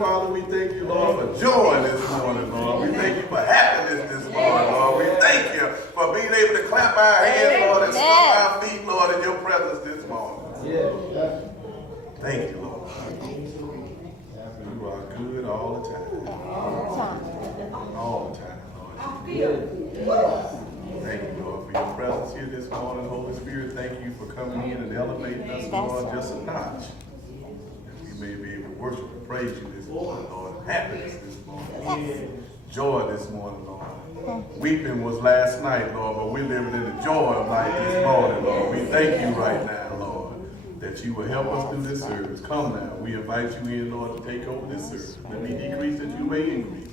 Father, we thank you, Lord, for joy this morning, Lord. We thank you for happiness this morning, Lord. We thank you for being able to clap our hands, Lord, and stomp our feet, Lord, in your presence this morning. Yeah. Thank you, Lord. You are good all the time. All the time, Lord. Thank you, Lord, for your presence here this morning. Holy Spirit, thank you for coming in and elevating us, Lord, just a notch. That we may be able to worship and praise you this morning, Lord. Happiness this morning. Joy this morning, Lord. Weeping was last night, Lord, but we're living in the joy of life this morning, Lord. We thank you right now, Lord, that you will help us through this service. Come now. We invite you in, Lord, to take over this service. Let me decrease that you may increase.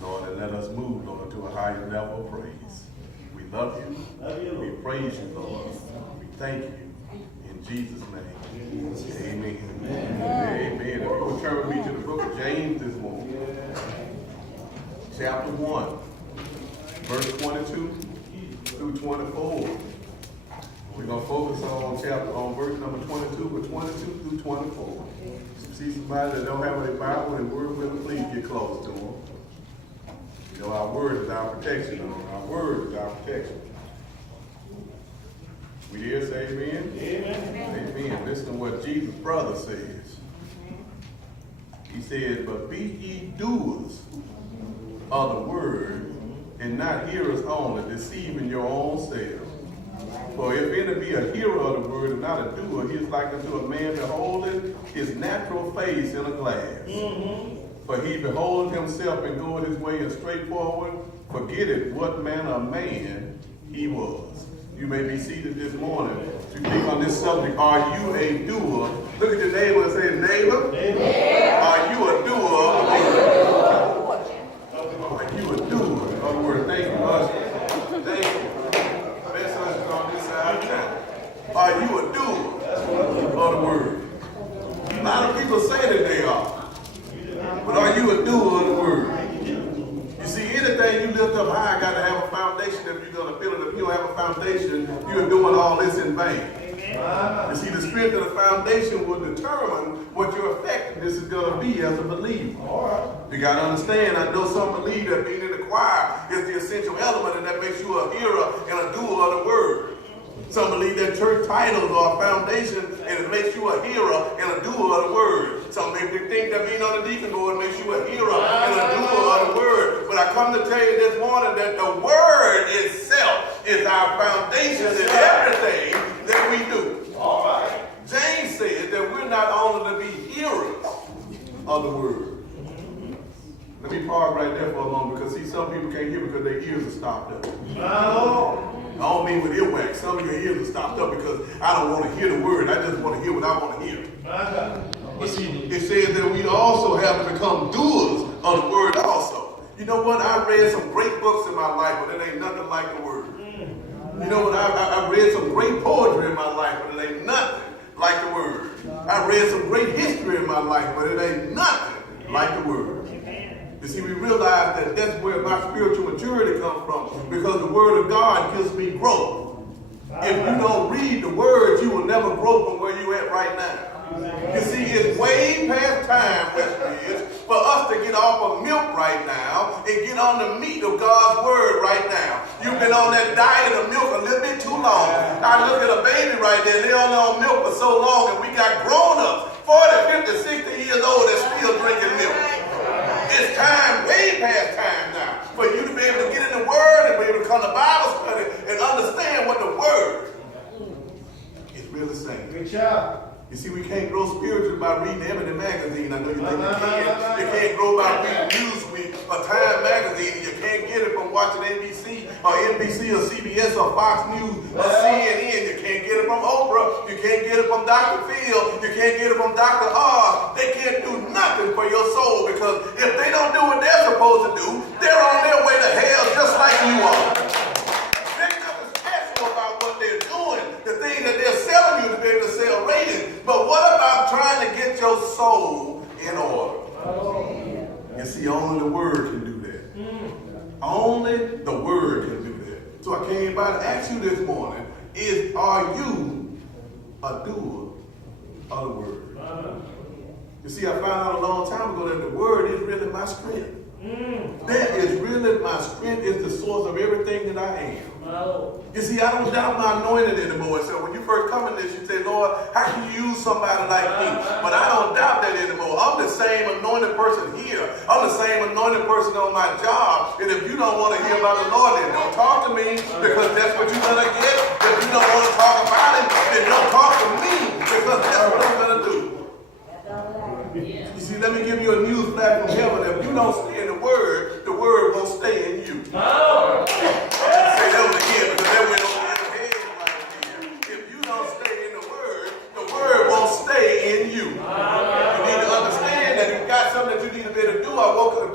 Lord, and let us move, Lord, to a higher level of praise. We love you. We praise you, Lord. We thank you. In Jesus' name. Amen. Amen. If you will turn with me to the book of James this morning. Chapter 1. Verse 22 through 24. We're going to focus on verse number 22, but 22 through 24. See somebody that don't have a Bible and word with them, please get close to them. You know, our word is our protection. Our word is our protection. We dare say amen? Amen. Amen. Listen to what Jesus' brother says. He says, but be ye doers of the word, and not hearers only, deceiving your own selves. For if any be a hearer of the word and not a doer, he is like unto a man beholding his natural face in a glass. For he beholdeth himself and goeth his way and straightforward, forgetteth what manner of man he was. You may be seated this morning to think on this subject. Are you a doer? Look at your neighbor and say, neighbor, are you a doer of the word? Are you a doer of the word? Thank you, Usher. Thank you. Best Usher on this side of town. Are you a doer of the word? A lot of people say that they are. But are you a doer of the word? You see, anything you lift up high got to have a foundation if you're going to build it. If you don't have a foundation, you're doing all this in vain. You see, the strength of the foundation will determine what your effectiveness is going to be as a believer. You got to understand, I know some believe that being in the choir is the essential element and that makes you a hearer and a doer of the word. Some believe that church titles are a foundation and it makes you a hearer and a doer of the word. Some maybe think that being on the deacon board makes you a hearer and a doer of the word. But I come to tell you this morning that the word itself is our foundation in everything that we do. All right. James said that we're not only to be hearers of the word. Let me park right there for a moment because see, some people can't hear because their ears are stopped up. No. I don't mean with earwax. Some of your ears are stopped up because I don't want to hear the word. I just want to hear what I want to hear. But see, it says that we also have to become doers of the word also. You know what? I read some great books in my life, but it ain't nothing like the word. You know what? I read some great poetry in my life, but it ain't nothing like the word. I read some great history in my life, but it ain't nothing like the word. You see, we realize that that's where my spiritual maturity comes from, because the word of God gives me growth. If you don't read the word, you will never grow from where you're at right now. You see, it's way past time, Westridge, for us to get off of milk right now and get on the meat of God's word right now. You've been on that diet of milk a little bit too long. I look at a baby right there, they're only on milk for so long, and we got grown-ups, 40, 50, 60 years old, that's still drinking milk. It's time, way past time now, for you to be able to get in the word and be able to come to Bible study and understand what the word is really saying. Good job. You see, we can't grow spiritually by reading Ebony magazine. I know you think you can. You can't grow by reading Newsweek or Time magazine. You can't get it from watching ABC or NBC or CBS or Fox News or CNN. You can't get it from Oprah. You can't get it from Dr. Phil. You can't get it from Dr. Oz. They can't do nothing for your soul, because if they don't do what they're supposed to do, they're on their way to hell just like you are. About what they're doing, the things that they're selling you to be able to sell ratings. But what about trying to get your soul in order? You see, only the word can do that. Only the word can do that. So I came by to ask you this morning, are you a doer of the word? You see, I found out a long time ago that the word is really my strength. That is really my strength, is the source of everything that I am. You see, I don't doubt my anointing anymore. So when you first come in this, you say, Lord, how can you use somebody like me? But I don't doubt that anymore. I'm the same anointed person here. I'm the same anointed person on my job. And if you don't want to hear about the Lord, then don't talk to me, because that's what you're going to get. If you don't want to talk about it, then don't talk to me, because that's what I'm going to do. You see, let me give you a news flash from heaven. If you don't stay in the word won't stay in you. I'll say that one again, because that went over your head right here. If you don't stay in the word won't stay in you. You need to understand that you've got something that you need to be able to do.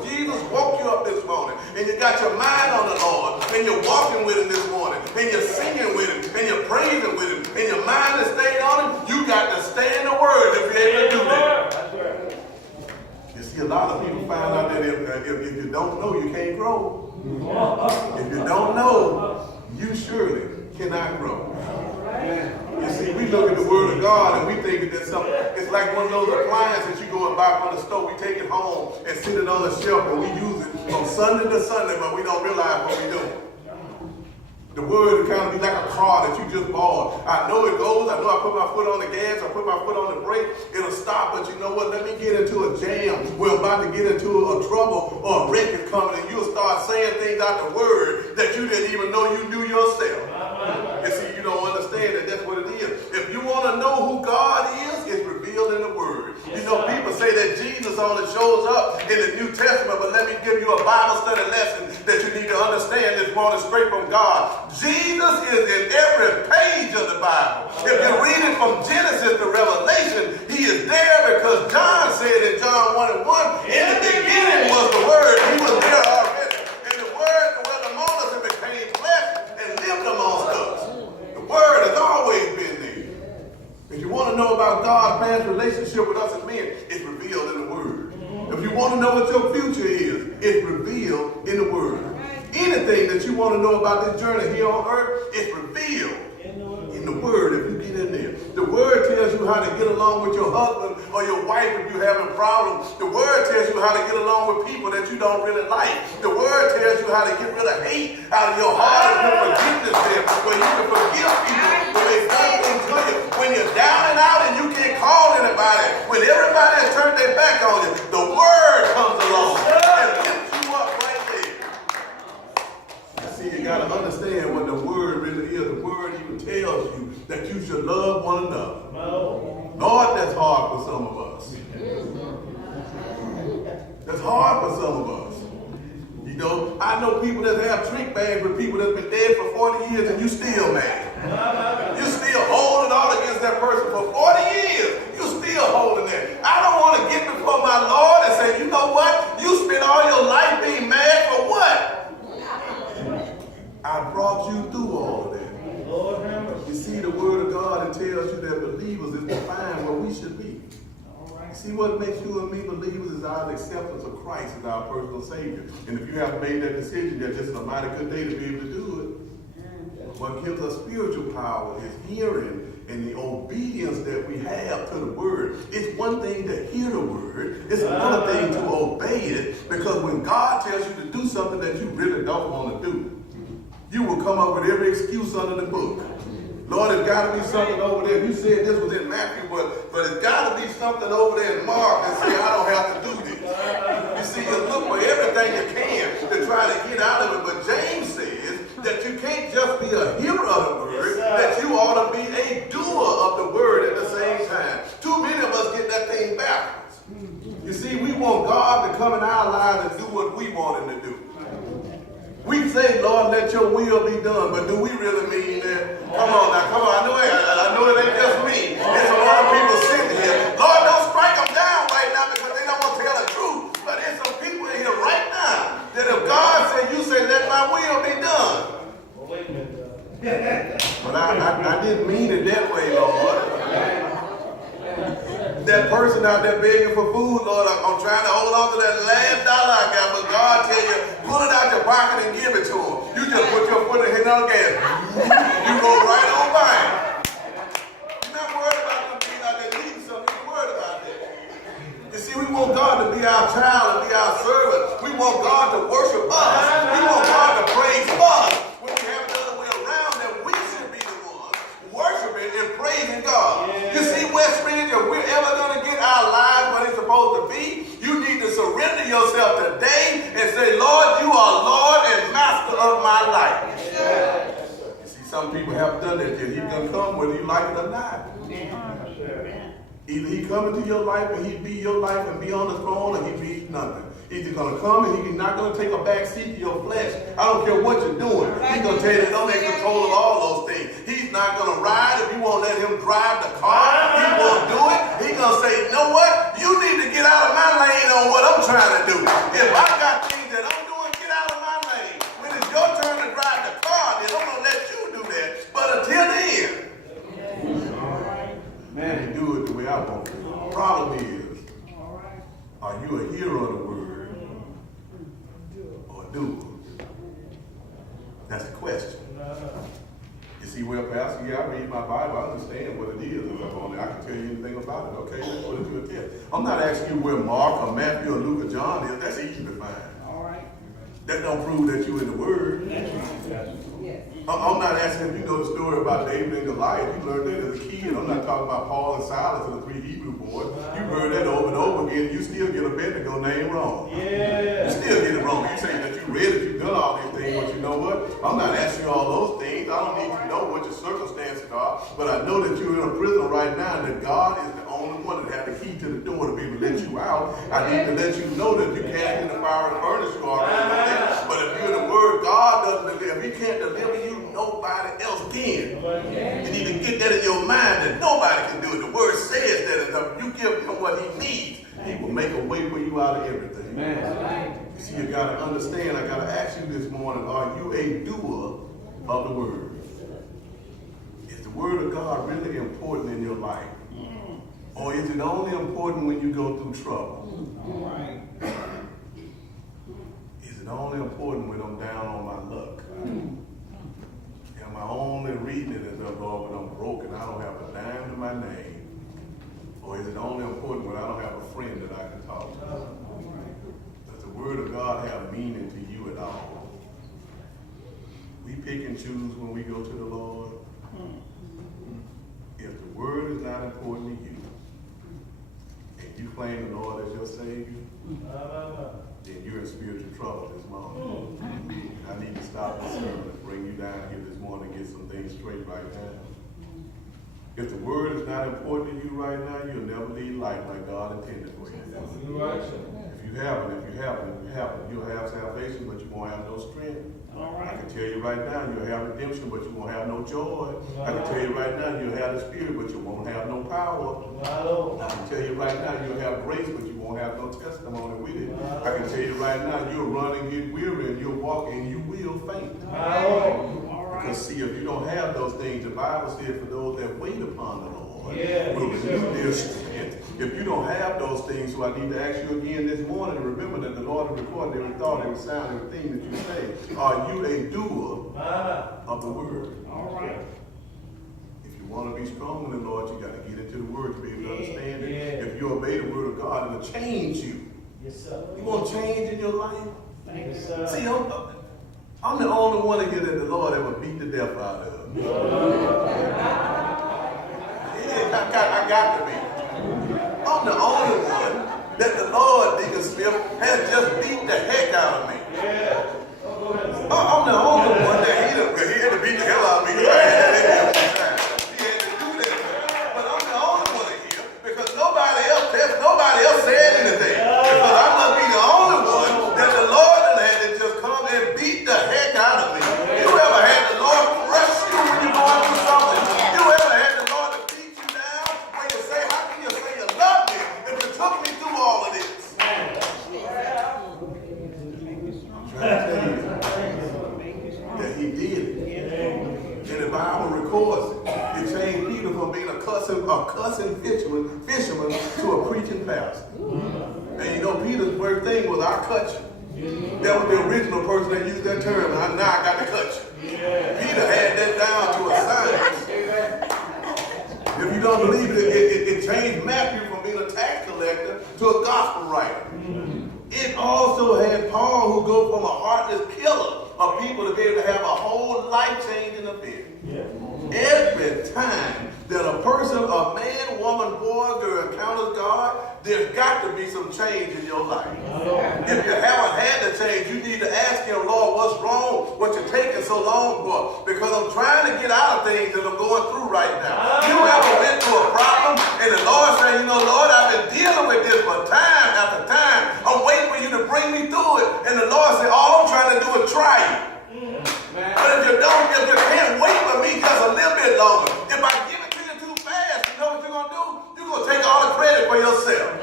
Jesus woke you up this morning, and you got your mind on the Lord, and you're walking with him this morning, and you're singing with him, and you're praising with him, and your mind is staying on him. You got to stay in the word to be able to do that. You see, a lot of people find out that if you don't know, you can't grow. If you don't know, you surely cannot grow. You see, we look at the word of God and we think that something, it's like one of those appliances that you go and buy from the store. We take it home and sit it on the shelf, and we use it from Sunday to Sunday, but we don't realize what we're doing. The word kind of be like a car that you just bought. I know it goes. I know I put my foot on the gas. I put my foot on the brake. It'll stop. But you know what? Let me get into a jam. We're about to get into a trouble, or a wreck is coming, and you'll start saying things out the word that you didn't even know you knew yourself. You see, you don't understand that that's what it is. If you want to know who God is, it's revealed in the word. You know, people say that Jesus only shows up in the New Testament, but let me give you a Bible study lesson that you need to understand this morning straight from God. Jesus is in every page of the Bible. If you read it from Genesis to Revelation, he is there, because John said in John 1:1, in the beginning was the Word. He was there already. And the Word dwelt among us and became flesh and lived amongst us. The Word has always been there. If you want to know about God's past relationship with us as men, it's revealed in the Word. If you want to know what your future is, it's revealed in the Word. Anything that you want to know about this journey here on earth, it's revealed in the word if you get in there. The word tells you how to get along with your husband or your wife if you're having problems. The word tells you how to get along with people that you don't really like. The word tells you how to get rid of hate out of your heart and put forgiveness there, where you can forgive people when they've done things to you. When you're down and out and you can't call anybody, when everybody has turned their back on you, the word comes along and lifts you up right there. See, you got to understand what the word really is. The word even tells you that you should love one another. Lord, that's hard for some of us. That's hard for some of us. You know, I know people that have trick bags with people that's been dead for 40 years and you still mad. You still holding on against that person for 40 years. You still holding that. I don't want to get before my Lord and say, you know what? You spent all your life being mad for what? I brought you through all of that. You see, the word of God, it tells you that believers is defined where we should be. See, what makes you and me believers is our acceptance of Christ as our personal Savior. And if you haven't made that decision yet, this is a mighty good day to be able to do it. What gives us spiritual power is hearing and the obedience that we have to the word. It's one thing to hear the word. It's another thing to obey it. Because when God tells you to do something that you really don't want to do, you will come up with every excuse under the book. Lord, there's got to be something over there. You said this was in Matthew, but there's got to be something over there in Mark that say I don't have to do this. You see, you look for everything you can to try to get out of it. But James says that you can't just be a hearer of the word, that you ought to be a doer of the word at the same time. Too many of us get that thing backwards. You see, we want God to come in our lives and do what we want him to do. We say, Lord, let your will be done, but do we really mean that? Come on now, come on. I know it ain't just me. There's a lot of people sitting here. Lord, don't strike them down right now because they don't want to tell the truth. But there's some people in here right now that if God said, you say, let my will be done. Well, wait a minute. But I didn't mean it that way, Lord. That person out there begging for food, Lord, I'm trying to hold on to that last dollar I got, but God tell you, pull it out your pocket and give it to him. You just put your foot in his on the gas. You go right on by him. You're not worried about them being out there needing something. You're worried about that. want God to be our child and be our servant. We want God to worship us. We want God to praise us. When we have it the other way around, then we should be the ones worshiping and praising God. You see, Westridge, if we're ever going to get our lives what it's supposed to be, you need to surrender yourself today and say, Lord, you are Lord and Master of my life. You see, some people haven't done that yet. He's going to come whether you like it or not. Either he come into your life and he be your life and be on the throne, or he be nothing. He's going to come and he's not going to take a back seat to your flesh. I don't care what you're doing. He's going to tell you that don't take control of all those things. He's not going to ride if you won't let him drive the car. He won't do it. He's going to say, you know what? You need to get out of my lane on what I'm trying to do. If I got things that I'm doing, get out of my lane. When it's your turn to drive the car, then I'm going to let you do that. But until then, man, you do it the way I want it. The problem is, are you a hero of the word or a doer? That's the question. You see, well, Pastor, yeah, I read my Bible. I understand what it is. I can tell you anything about it. Okay, that's what it is. I'm not asking you where Mark or Matthew or Luke or John is. That's easy to find. All right. That don't prove that you're in the word. I'm not asking if you know the story about David and Goliath. You learned that as a kid. I'm not talking about Paul and Silas and the 3 Hebrew boys. You heard that over and over again. You still get a Bendigo name wrong. You still get it wrong. You say that you read it, you've done all these things, but you know what? I'm not asking you all those things. I don't need to know what your circumstances are, but I know that you're in a prison right now and that God is the only one that has the key to the door to be able to let you out. I need to let you know that you can't in the fire and furnace. You already know that. But if you're in the word, God doesn't deliver. He can't deliver you. Nobody else can. You need to get that in your mind that nobody can do it. The word says that if you give him what he needs, he will make a way for you out of everything. You see, you got to understand, I got to ask you this morning, are you a doer of the word? Is the word of God really important in your life? Or is it only important when you go through trouble? Is it only important when I'm down on my luck? Am I only reading it as if, Lord, when I'm broken, I don't have a dime to my name? Or is it only important when I don't have a friend that I can talk to? Does the word of God have meaning to you at all? We pick and choose when we go to the Lord. If the word is not important to you, and you claim the Lord as your Savior, then you're in spiritual trouble this morning. I need to stop this sermon and bring you down here this morning and get some things straight right now. If the word is not important to you right now, you'll never lead life like God intended for you. If you haven't, you'll have salvation, but you won't have no strength. I can tell you right now, you'll have redemption, but you won't have no joy. I can tell you right now, you'll have the Spirit, but you won't have no power. I can tell you right now, you'll have grace, but you won't have no testimony with it. I can tell you right now, you'll run and get weary, and you'll walk and you will faint. Because see, if you don't have those things, the Bible said for those that wait upon the Lord, will renew their strength. If you don't have those things, so I need to ask you again this morning to remember that the Lord has recorded every thought, every sound, everything that you say. Are you a doer of the word? If you want to be strong in the Lord, you got to get into the word to be able to understand it. If you obey the word of God, it'll change you. You want change in your life? See, I'm the only one in here that the Lord ever beat the death out of. I got to be. I'm the only one that the Lord, Deacon Smith, has just beat the heck out of me. I'm the only one that he had to beat the hell out of me. He had to do that. But I'm the only one in here because nobody else said anything. Because I must be the only one that the Lord had to just come and beat the heck out of me. You ever had the Lord crush you when you're going through something? You ever had the Lord to beat you down when you say, how can you say you love me if you took me through all of this? That he did it. And the Bible records it. It changed Peter from being a cussing fisherman to a preaching pastor. And you know, Peter's first thing was, I'll cut you. That was the original person that used that term. Now I got to cut you. Peter had that down to a science. If you don't believe it, it changed Matthew from being a tax collector to a gospel writer. It also had Paul, who go from a heartless killer of people to be able to have a whole life-changing event. Every time that a person, a man, woman, boy, girl encounters God, there's got to be some change in your life. If you haven't had the change, you need to ask him, Lord, what's wrong? What you're taking so long for? Because I'm trying to get out of things that I'm going through right now. You ever went through a problem and the Lord said, Lord, I've been dealing with this for time after time. I'm waiting for you to bring me through it. And the Lord said, all I'm trying to do is try you. But if you can't wait for me just a little bit longer, if I give it to you too fast, you know what you're going to do? You're going to take all the credit for yourself.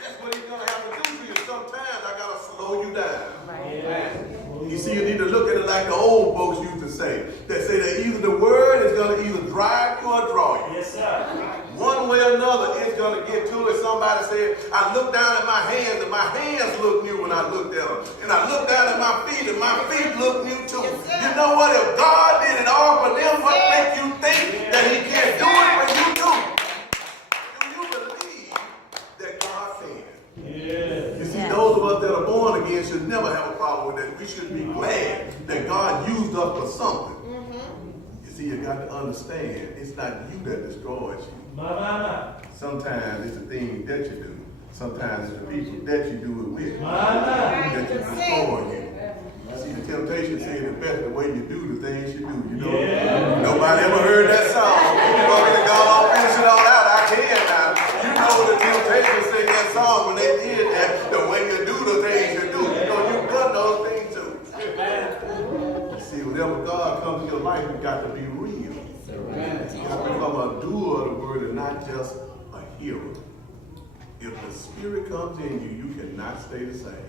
That's what he's going to have to do to you. Sometimes I got to slow you down. You see, you need to look at it like the old folks used to say. They say that either the word is going to either drive you or draw you. Yes, sir. One way or another, it's going to get to it. Somebody said, I looked down at my hands, and my hands looked new when I looked at them. And I looked down at my feet, and my feet looked new too. Yes, you know what? If God did it all for them, what makes you think that he can't do it for you too? Do you believe that God can? Yeah. You see, those of us that are born again should never have a problem with that. We should be glad that God used us for something. You see, you got to understand, it's not you that destroys you. Sometimes it's the things that you do. Sometimes it's the people that you do it with that you destroy you. See, the temptation says the best the way you do the things you do. Nobody ever heard that song. You want me to go on, finish it all out? I can now. You know the temptation sing that song when they did that. The way you do the things you do. You've done those things too. See, whenever God comes in your life, you got to be real. You have to become a doer of the word and not just a hearer. If the Spirit comes in you, you cannot stay the same.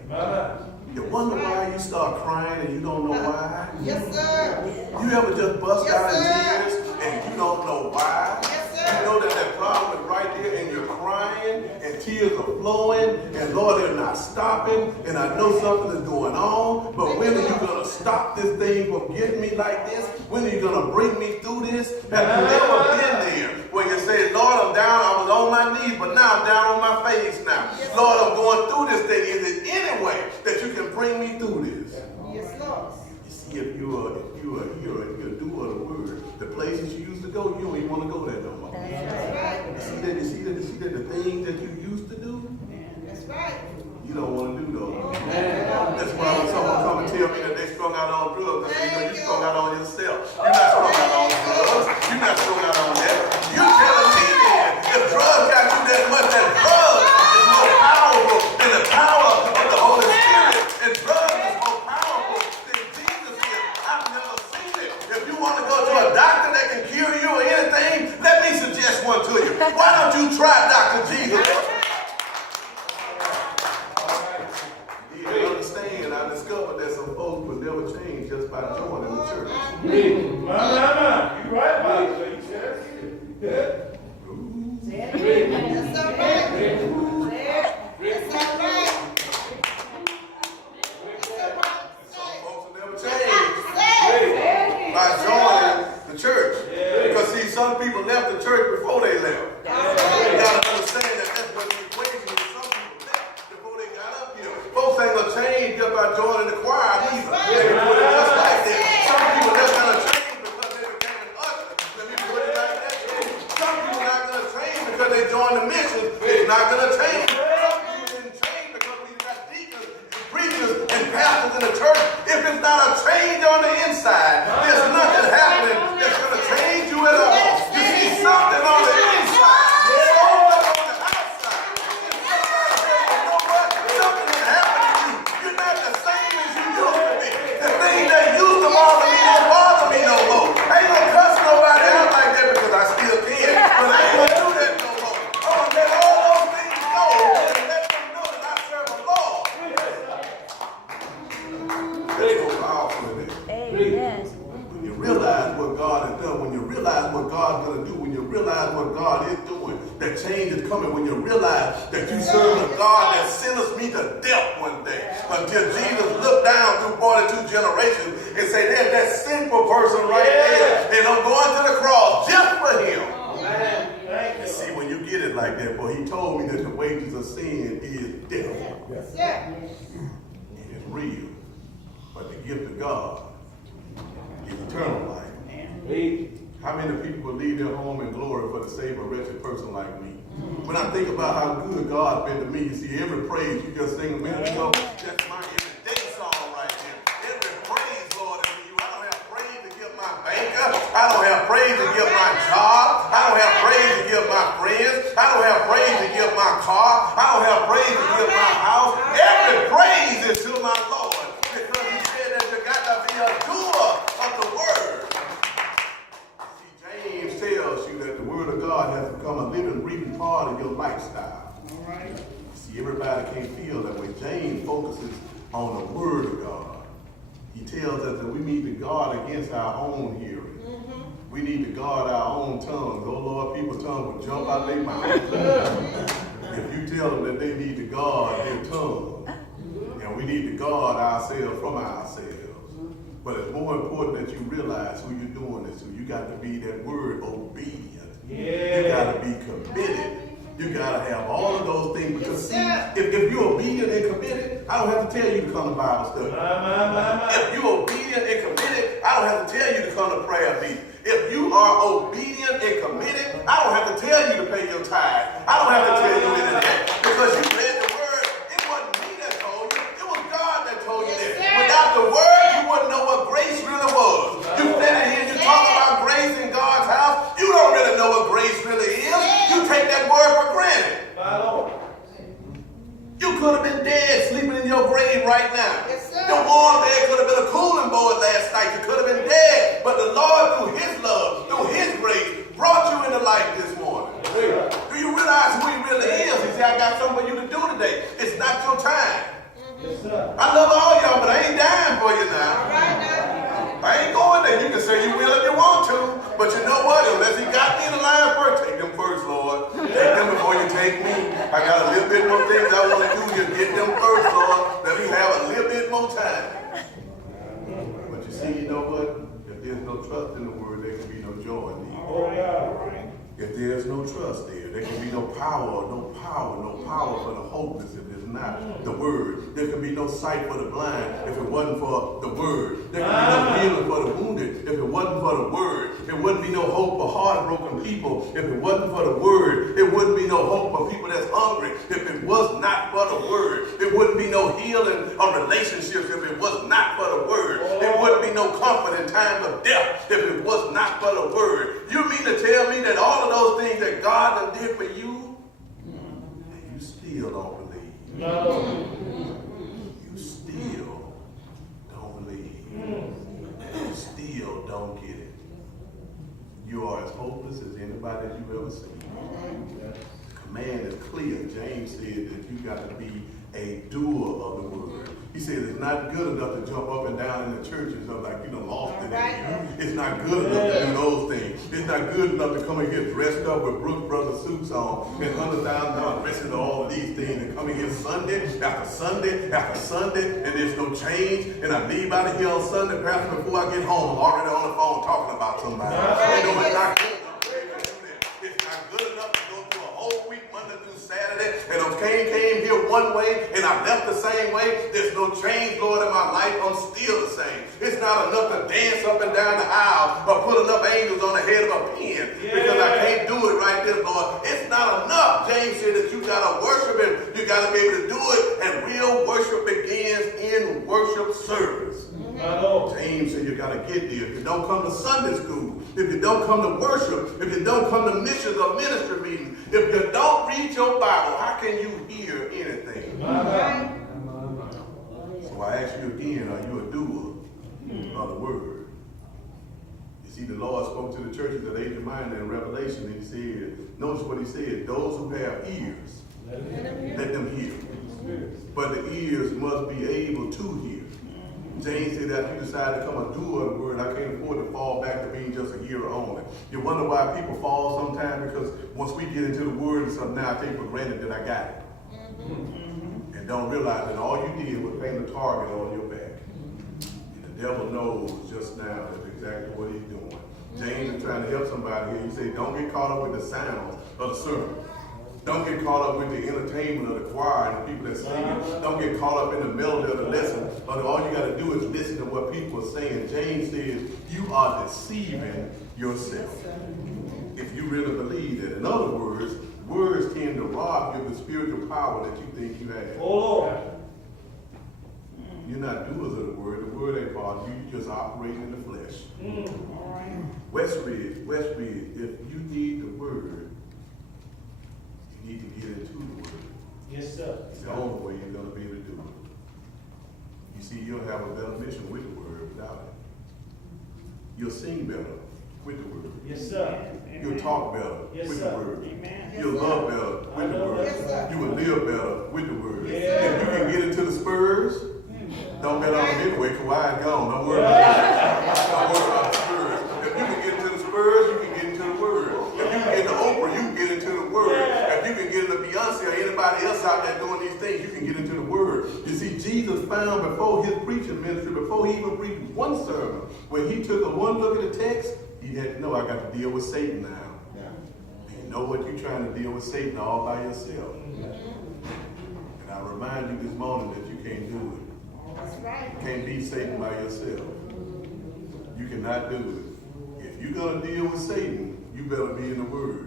You wonder why you start crying and you don't know why? Yes, sir. You ever just bust out in tears and you don't know why? Yes, sir. You know that problem is right there and you're crying and tears are flowing and Lord, they're not stopping and I know something is going on, but when are you going to stop this thing from getting me like this? When are you going to bring me through this? Have you ever been there when you say, Lord, I'm down, I was on my knees, but now I'm down on my face now. Yes, Lord, I'm going through this thing. Is it any way that you can bring me through this? Yes, Lord. You see, if you're a hearer, if you're a doer of the word, the places you used to go, you don't even want to go there no more. That's right. You see that the things that you used to do? That's right. You don't want to do those. That's why when someone come and tell me that they strung out on drugs, I say, you strung out on yourself. You're not strung out on drugs. You're not strung out on that. You're telling me that if drugs got you that much, that drugs is more powerful than the power of the Holy Spirit. And drugs is more powerful than Jesus is. I've never seen it. If you want to go to a doctor that can cure you or anything, let me suggest one to you. Why don't you try Dr. Jesus? I discovered that some folks would never change just by joining the church. You're right about it. You said it. That's all right. That's all right. Some folks will never change by joining the church. Because see, some people left the church before they left. You got to understand that that's what the equation is. Some people left before they got up here. Folks ain't going to change just by joining the choir either. Let me put it just like that. Some people that's going to change because they became an usher. Let me put it like that too. Some people not going to change because they joined the mission. It's not going to change. Some people didn't change because we got deacons and preachers and pastors in the church. If it's not a change on the inside, there's nothing happening that's going to change you at all. You see something on the inside. Change is coming when you realize that you serve a God that sentenced me to death one day. Until Jesus looked down through 42 generations and said, there's that sinful person right there. And I'm going to the cross just for him. You see, when you get it like that, for he told me that the wages of sin is death. Yes, sir. It's real. But the gift of God is eternal life. How many people leave their home in glory for to save a wretched person like me? When I think about how good God's been to me, you see, every praise you just sing a minute ago, that's my everyday song right there. Every praise, Lord, is to you. I don't have praise to give my banker. I don't have praise to give my job. I don't have praise to give my friends. I don't have praise to give my car. I don't have praise to give my house. Every praise is to my Lord, because he said that you got to be a doer of the word. James tells you that the word of God has become a living, breathing part of your lifestyle. All right. See, everybody can't feel that way. James focuses on the word of God. He tells us that we need to guard against our own hearing. We need to guard our own tongues. Oh Lord, people's tongues will jump out their mouth. If you tell them that they need to guard their tongue, and we need to guard ourselves from ourselves. But it's more important that you realize who you're doing this to. You got to be that word obedient. You got to be committed. You got to have all of those things. Because see, if you're obedient and committed, I don't have to tell you to come to Bible study. If you're obedient and committed, I don't have to tell you to come to prayer meeting. If you are obedient and committed, I don't have to tell you to pay your tithe. I don't have to tell you any of that. Because you read the word, it wasn't me that told you. It was God that told you that. Without the word, you wouldn't know what grace really was. You stand here and you talk about grace in God's house. You don't really know what grace really is. You take that word for granted. You could have been dead, sleeping in your grave right now. Your warm bed could have been a cooling board last night. You could have been dead. But the Lord, through his love, through his grace, brought you into life this morning. Do you realize who he really is? He said, I got something for you to do today. It's not your time. I love all y'all, but I ain't dying for you now. I ain't going there. You can say you will if you want to. But you know what? Unless he got me in the line first, take them first, Lord. Take them before you take me. I got a little bit more things I want to do. Just get them first, Lord. Let me have a little bit more time. But you see, you know what? If there's no trust in the word, there can be no joy in it. If there's no trust there can be no power for the hopeless if there's not the word. There can be no sight for the blind if it wasn't for the word. There can be no healing for the wounded if it wasn't for the word. There wouldn't be no hope for heartbroken people if it wasn't for the word. There wouldn't be no hope for people that's hungry if it was not for the word. There wouldn't be no healing of relationships if it was not for the word. There wouldn't be no comfort in times of death if it was not for the word. You mean to tell me that all of those things that God done did for you, and you still don't believe? No. You still don't believe. You still don't get it. You are as hopeless as anybody that you've ever seen. The command is clear. James said that you got to be a doer of the word. He said it's not good enough to jump up and down in the churches of like, lost it in you. It's not good enough to do those things. It's not good enough to come and get dressed up with Brooks Brothers suits on and $100,000 dressing to all of these things and come and get Sunday after Sunday after Sunday and there's no change. And I leave out of here on Sunday, Pastor, before I get home, I'm already on the phone talking about somebody. It's not good enough to do that. It's not good enough to go through a whole week, Monday through Saturday, and I came here one way and I left the same way. There's no change, Lord, in my life. I'm still the same. It's not enough to dance up and down the aisle or put enough angels on the head of a pen because I can't do it right there, Lord. It's not enough. James said that you got to worship him. You got to be able to do it, and real worship begins in worship service. James said you got to get there. If you don't come to Sunday school, if you don't come to worship, if you don't come to missions or ministry meetings, if you don't read your Bible, how can you hear anything? So I ask you again, are you a doer of the word? You see, the Lord spoke to the churches at Age of Minor in Revelation, and he said, notice what he said, those who have ears, let them hear. But the ears must be able to hear. James said that if you decide to become a doer of the word, I can't afford to fall back to being just a hearer only. You wonder why people fall sometimes, because once we get into the word and something, now I take for granted that I got it. And don't realize that all you did was paint a target on your back. And the devil knows just now that's exactly what he's doing. James is trying to help somebody here. He said, don't get caught up with the sound of the sermon. Don't get caught up with the entertainment of the choir and the people that sing. Don't get caught up in the melody of the lesson. But all you got to do is listen to what people are saying. James says, you are deceiving yourself. If you really believe that. In other words, words tend to rob you of the spiritual power that you think you have. Oh, Lord. You're not doers of the word. The word ain't part of you. You're just operating in the flesh. All right. Westridge, if you need the word, you need to get into the word. Yes, sir. It's the only way you're going to be able to do it. You see, you'll have a better mission with the word without it. You'll sing better with the word. Yes, sir. You'll talk better Yes, with sir. the word. Amen. You'll love better with the word. Yes, sir. You will live better with the word. Yes. If you can get into the Spurs, don't bet on them anyway, Kawhi is gone. Don't worry about that. Don't worry about the Spurs. If you can get into the Spurs, you can get into the word. If you can get into Oprah, you can get into the word. If you can get into Beyonce or anybody else out there doing these things, you can get into the word. You see, Jesus found before his preaching ministry, before he even preached one sermon, when he took a one look at the text, he had to know I got to deal with Satan now. You know what, you're trying to deal with Satan all by yourself. And I remind you this morning that you can't do it. That's right. You can't beat Satan by yourself. You cannot do it. If you're going to deal with Satan, you better be in the Word.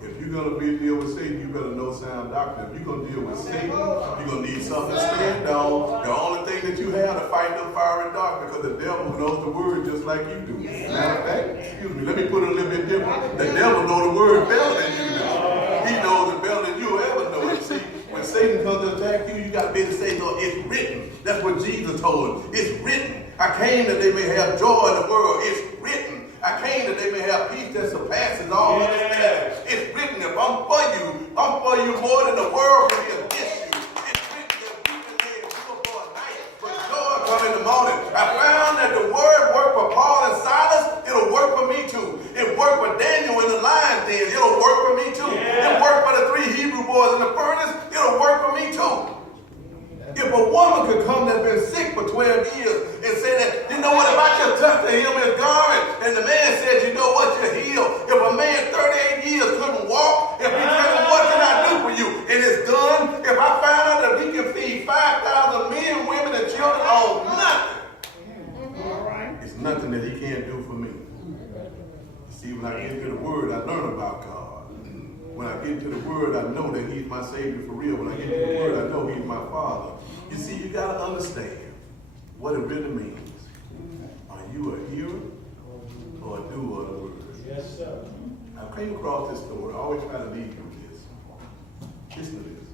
If you're going to deal with Satan, you better know sound doctrine. If you're going to deal with Satan, you're going to need something to stand on. The only thing that you have to fight the fire and dark, because the devil knows the Word just like you do. Matter of fact, excuse me, let me put it a little bit different. The devil knows the Word better than you do. He knows it better than you ever know it. See, when Satan comes to attack you, you got to be able to say, no, it's written. That's what Jesus told him. It's written. I came that they may have joy in the world. It's written. I came that they may have peace that surpasses all understanding. It's written. If I'm for you more than the world can be against you. It's written that weeping may endure for a night, but joy come in the morning. I found that the word worked for Paul and Silas. It'll work for me too. It worked for Daniel in the lion's den. It'll work for me too. It worked for the 3 Hebrew boys in the furnace. It'll work for me too. If a woman could come that's been sick for 12 years and say that, you know what, if I just touch the hem of his garment, and the man says, you know what, you're healed. If a man 38 years couldn't walk, if he tells him, what can I do for you? And it's done. If I find out that he can feed 5,000 men, women, and children on nothing, All right. it's nothing that he can't do for me. You see, when I get into the Word, I learn about God. When I get into the Word, I know that he's my Savior for real. When I get into the Word, I know he's my Father. You see, you got to understand what it really means. Are you a hearer or a doer of the Word? Yes, sir. I came across this story. I always try to leave you with this. Listen to this.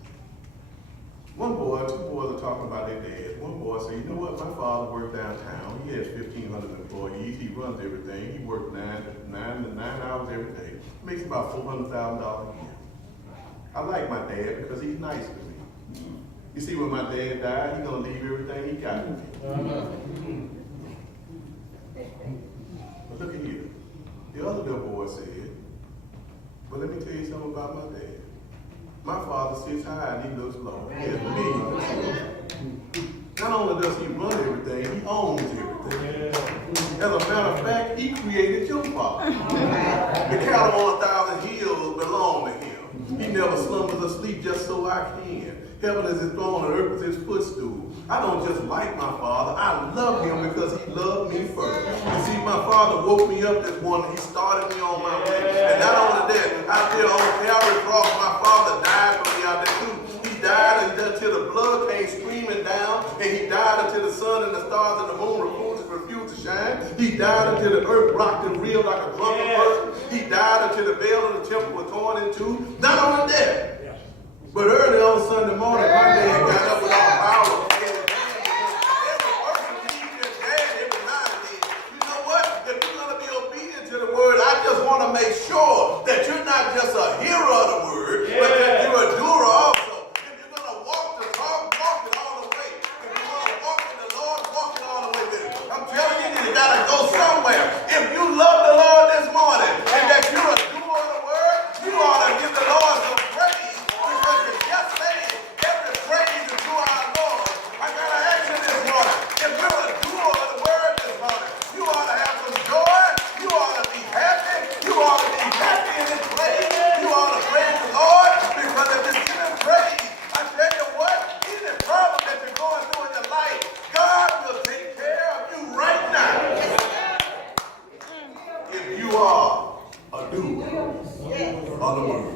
One boy, 2 boys are talking about their dad. One boy said, you know what, my father worked downtown. He has 1,500 employees. He runs everything. He works 9 hours every day. Makes about $400,000 a year. I like my dad because he's nice to me. You see, when my dad died, he's going to leave everything he got to me. But look at here. The other little boy said, but let me tell you something about my dad. My father sits high and he looks low. He has millions. Not only does he run everything, he owns everything. As a matter of fact, he created your father. The cattle on 1,000 hills belong to him. He never slumbers or sleep just so I can. Heaven is his throne and earth is his footstool. I don't just like my father. I love him because he loved me first. You see, my father woke me up this morning. He started me on my way. And not only that, out there on Calvary cross, my father died for me out there too. He died until the blood came streaming down, and he died until the sun and the stars and the moon refused to shine. He died until the earth rocked and reeled like a drunken person. He died until the veil of the temple was torn in two. Not only that, but early on Sunday morning, my dad got up with all power. Every person needs their dad every now and then. You know what? If you're going to be obedient to the word, I just want to make sure that you're not just a hearer of the word, but that you're a doer also. If you're going to walk the talk, walk it all the way. If you're going to walk with the Lord, walk it all the way with him. I'm telling you, you got to go somewhere. If you love the Lord this morning and that you're a doer of the word, you ought to give the Lord some praise. Because you just said of the word.